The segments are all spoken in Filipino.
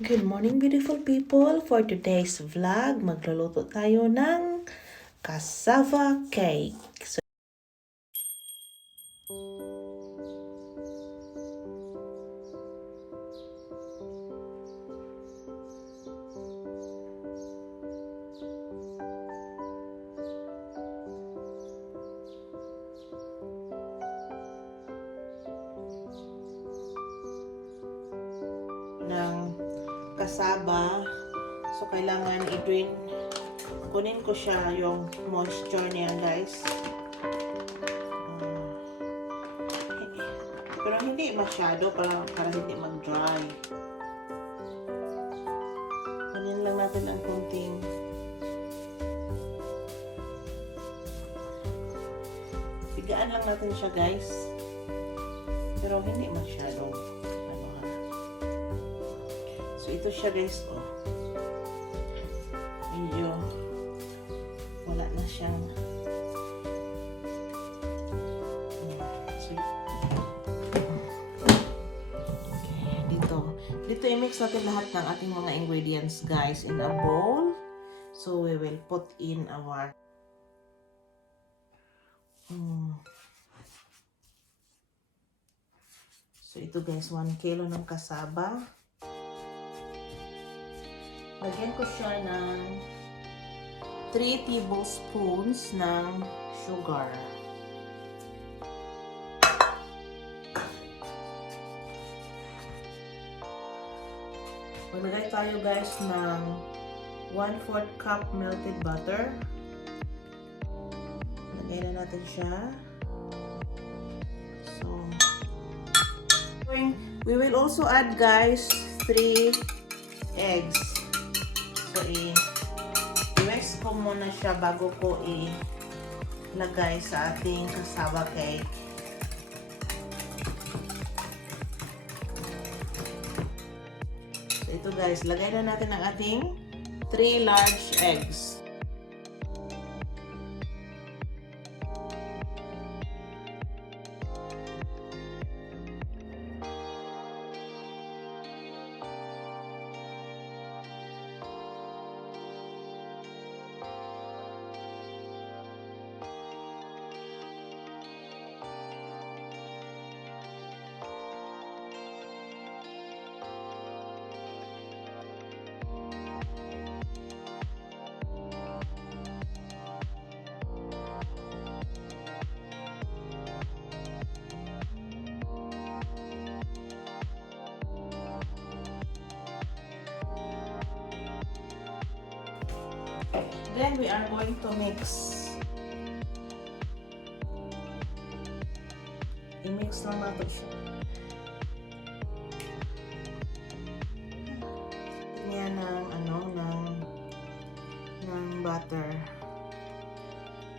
Good morning, beautiful people. For today's vlog, magluluto tayo ng cassava cake. So, ng cassava. So, kailangan i-drain. Kunin ko siya yung moisture niya, guys. Pero hindi masyado para hindi mag-dry. Kunin lang natin ang konting pigaan lang natin siya, guys. Pero hindi masyado. So, ito siya, guys. Oh. Medyo wala na siyang so, okay, dito i-mix natin lahat ng ating mga ingredients, guys, in a bowl. So, we will put in our so, ito, guys, 1 kilo ng cassava. Lagyan ko siya ng 3 tablespoons ng sugar. Maglagay tayo, guys, ng 1/4 cup melted butter. Lagay na natin siya. So, we will also add, guys, 3 eggs. So, i-whisk ko muna siya bago ko ilagay sa ating cassava cake. So, ito, guys, lagay na natin ang ating 3 large eggs. Then we are going to mix. I-mix lang natin siya. Yan ng butter.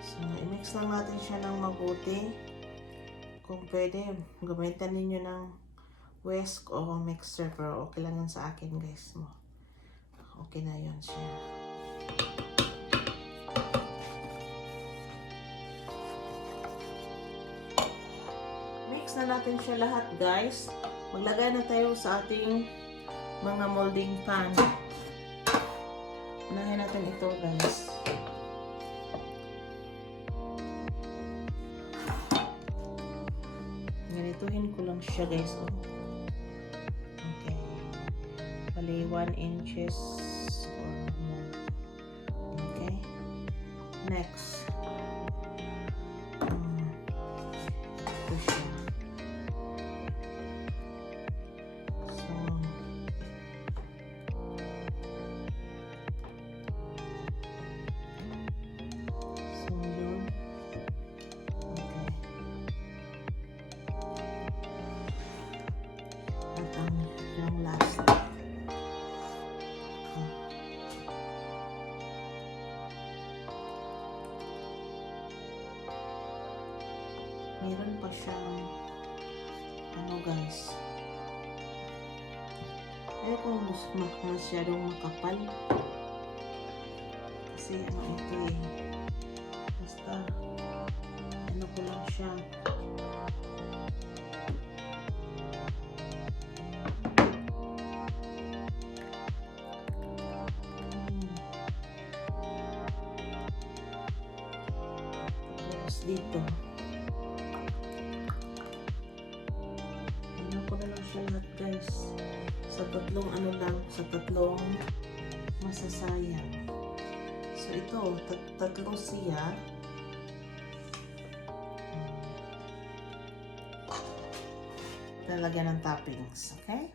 So, i-mix lang natin siya ng mabuti. Kung pwede, gamitan ninyo ng whisk o mixer, pero okay lang yun sa akin, guys. Okay na yun siya. Mix na natin siya lahat, guys. Maglagay na tayo sa ating mga molding pan. Unahin natin ito, guys. Ganituhin ko lang siya, guys. Oh. Okay. Bali, 1 inches or more. Okay. Next. Ito siya. Yung last. Meron pa siyang guys. Ayoko masyadong makapal. Kasi ito basta ko lang siya. Tapos dito. Ano ko na lang siya lahat guys. Sa tatlong ano lang, sa tatlong masasayang. So ito, tatlo siya. Lalagyan ng toppings, okay?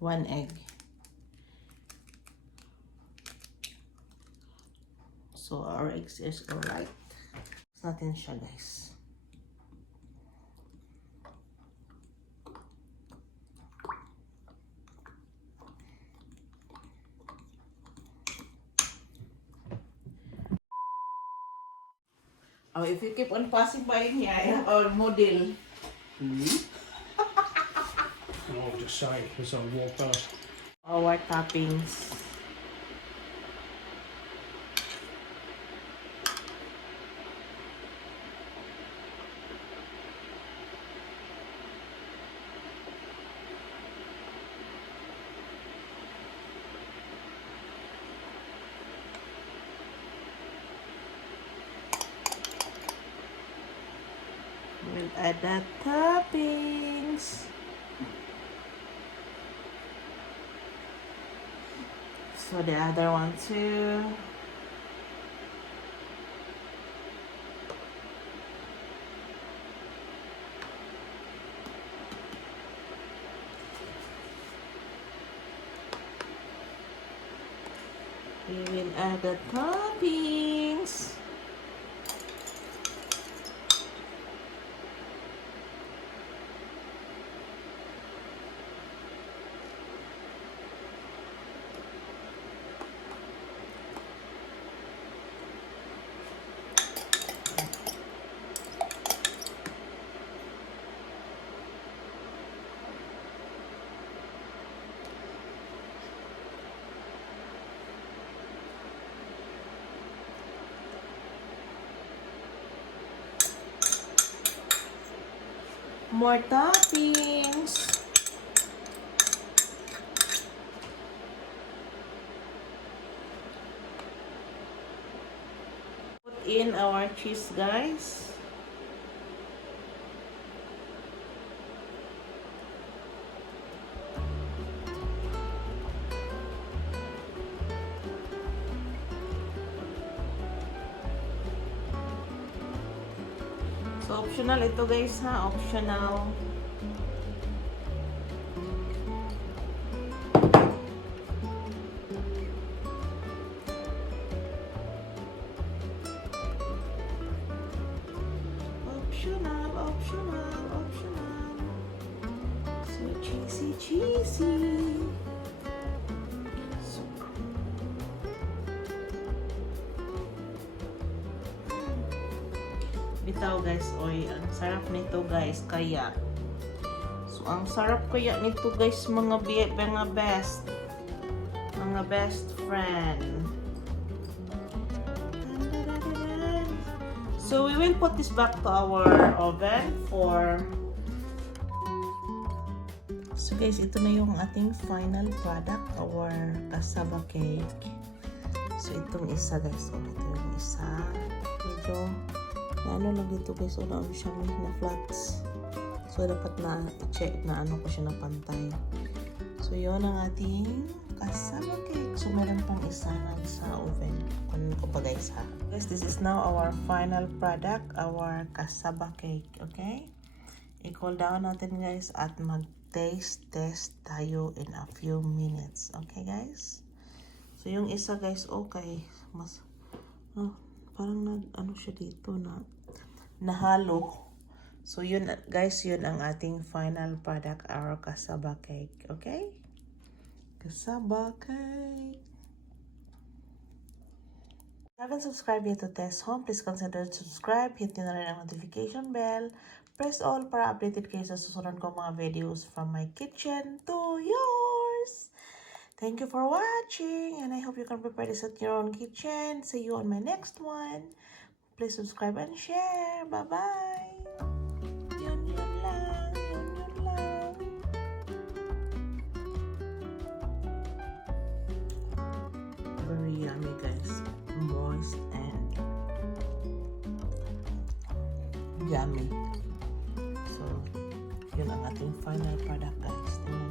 One egg. So our eggs is alright. Natin siya guys. Oh, if you keep on passing by me, I have our model. I'll just say as I walk past. Our toppings. We'll add the toppings. So the other one too. We will add the toppings. More toppings. Put in our cheese, guys. So optional ito guys ha, optional. Optional. So cheesy. So, bitaw guys, oy, ang sarap nito guys, kaya. So ang sarap kaya nito guys, mga best friend. So we will put this back to our oven for... So guys, ito na yung ating final product, our cassava cake. So itong isa guys, ito yung isa. Medyo, ano lang dito guys, ano siya na flats. So dapat na i-check na ano ko siya na pantay. So yun ang ating cassava cake. So meron pang isa lang sa oven. Kunin ko pa guys ha. Guys, this is now our final product, our cassava cake. Okay? I-cool down natin guys at mag-taste test tayo in a few minutes. Okay guys? So yung isa guys, okay. Mas, parang ano siya dito na nahalo. So yun guys, yun ang ating final product, our cassava cake. Okay? Cassava cake. If you haven't subscribed yet to Test Home, please consider to subscribe. Hit nyo na rin ang notification bell. Press all para updated kayo sa susunod ko mga videos from my kitchen to yours. Thank you for watching, and I hope you can prepare this at your own kitchen. See you on my next one. Please subscribe and share. Bye-bye! Yun lang. Yun lang. Very yummy, guys. Moist and yummy. So, yun ang ating final product, guys. Tingnan